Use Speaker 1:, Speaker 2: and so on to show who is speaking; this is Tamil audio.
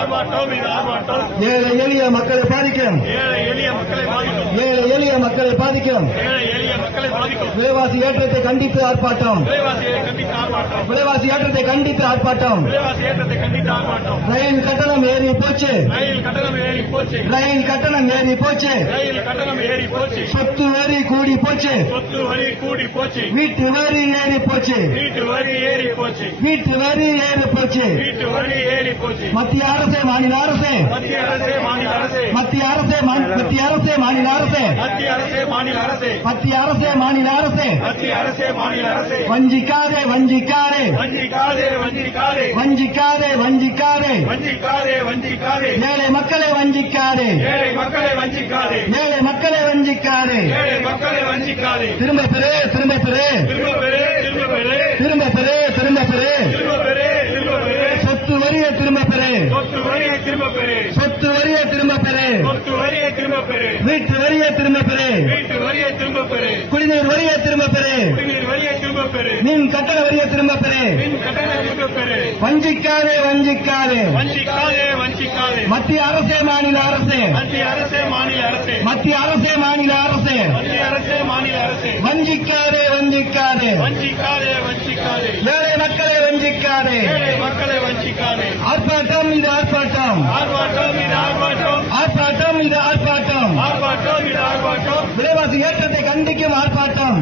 Speaker 1: ஆர்ப்பாட்டம் இது ஆர்ப்பாட்டம். ஏழை எளிய மக்களை பாதிக்கும்.
Speaker 2: ஏழை எளிய மக்களை பாதிக்கும்.
Speaker 1: விலைவாசி ஏற்றத்தை கண்டித்து ஆர்ப்பாட்டம். விலைவாசி ஏற்றத்தை கண்டித்து ஆர்ப்பாட்டம். ரயில் கட்டணம் ஏறி போச்சு.
Speaker 2: ரயில் கட்டணம் ஏறி போச்சு.
Speaker 1: ரயில் கட்டணம் ஏறி போச்சு. சொத்து வரி கூடி போச்சு.
Speaker 2: சொத்து வரி கூடி போச்சு.
Speaker 1: வீட்டு வரி ஏறி போச்சு.
Speaker 2: வீட்டு வரி ஏறி போச்சு.
Speaker 1: வீட்டு வரி ஏறி போச்சு.
Speaker 2: வீட்டு வரி ஏறி போச்சு.
Speaker 1: மத்திய அரசு மாநில அரசு.
Speaker 2: மத்திய அரசே மாநில அரசே.
Speaker 1: மத்திய அரசு மத்திய அரசு மாநில அரசு.
Speaker 2: மத்திய அரசே மாநில அரசே.
Speaker 1: மத்திய அரசு மாநில அரசு.
Speaker 2: மத்திய அரசே மாநில அரசே.
Speaker 1: வஞ்சிக்காதே வஞ்சிக்காதே.
Speaker 2: வஞ்சிக்காதே வஞ்சிக்காதே.
Speaker 1: வஞ்சிக்காதே வஞ்சிக்காதே.
Speaker 2: வஞ்சிக்காதே வஞ்சிக்காதே.
Speaker 1: வஞ்சிக்காதே
Speaker 2: ஏழை மக்களை வஞ்சிக்காதே
Speaker 1: ஏழை மக்களை வஞ்சிக்காதே
Speaker 2: ஏழை மக்களை வஞ்சிக்காதே
Speaker 1: திரும்ப பெரு திரும்ப பெரு
Speaker 2: திரும்ப பெரு திரும்ப பெரு
Speaker 1: திரும்ப பெரு திரும்ப பெரு
Speaker 2: திரும்ப பெரு திரும்ப பெரு
Speaker 1: சொத்து வரியை திரும்ப பெரு
Speaker 2: சொத்து வரியை திரும்ப பெரு
Speaker 1: சொத்து வரியை திரும்ப பெரு
Speaker 2: சொத்து வரியை திரும்ப பெரு
Speaker 1: வீட்டு வரியை திரும்ப பெரு
Speaker 2: வீட்டு வரியை திரும்ப பெரு
Speaker 1: குடிநீர் வரியை திரும்ப பெரு
Speaker 2: குடிநீர் வரியை திரும்ப பெரு
Speaker 1: மின் கட்டண வரியை திரும்ப பெரு
Speaker 2: மின் கட்டண திரும்ப பெரு
Speaker 1: வஞ்சிக்காதே வஞ்சிக்காதே
Speaker 2: வஞ்சிக்காதே வஞ்சிக்காதே
Speaker 1: மத்திய அரசே மாநில அரசே.
Speaker 2: மத்திய அரசே மாநில அரசே.
Speaker 1: மத்திய அரசே மாநில அரசே.
Speaker 2: மத்திய அரசே மாநில அரசே.
Speaker 1: வஞ்சிக்காதே வஞ்சிக்காதே.
Speaker 2: வஞ்சிக்காதே வஞ்சிக்காதே.
Speaker 1: ஏழை மக்களை வஞ்சிக்காதே.
Speaker 2: ஏழை மக்களை வஞ்சிக்காதே.
Speaker 1: ஆர்ப்பாட்டம் இது ஆர்ப்பாட்டம்.
Speaker 2: ஆர்ப்பாட்டம் இது ஆர்ப்பாட்டம்.
Speaker 1: ஆர்ப்பாட்டம் இது ஆர்ப்பாட்டம்.
Speaker 2: ஆர்ப்பாட்டம் இது ஆர்ப்பாட்டம்.
Speaker 1: விலைவாசி ஏற்றத்தை கண்டிக்கும் ஆர்ப்பாட்டம்.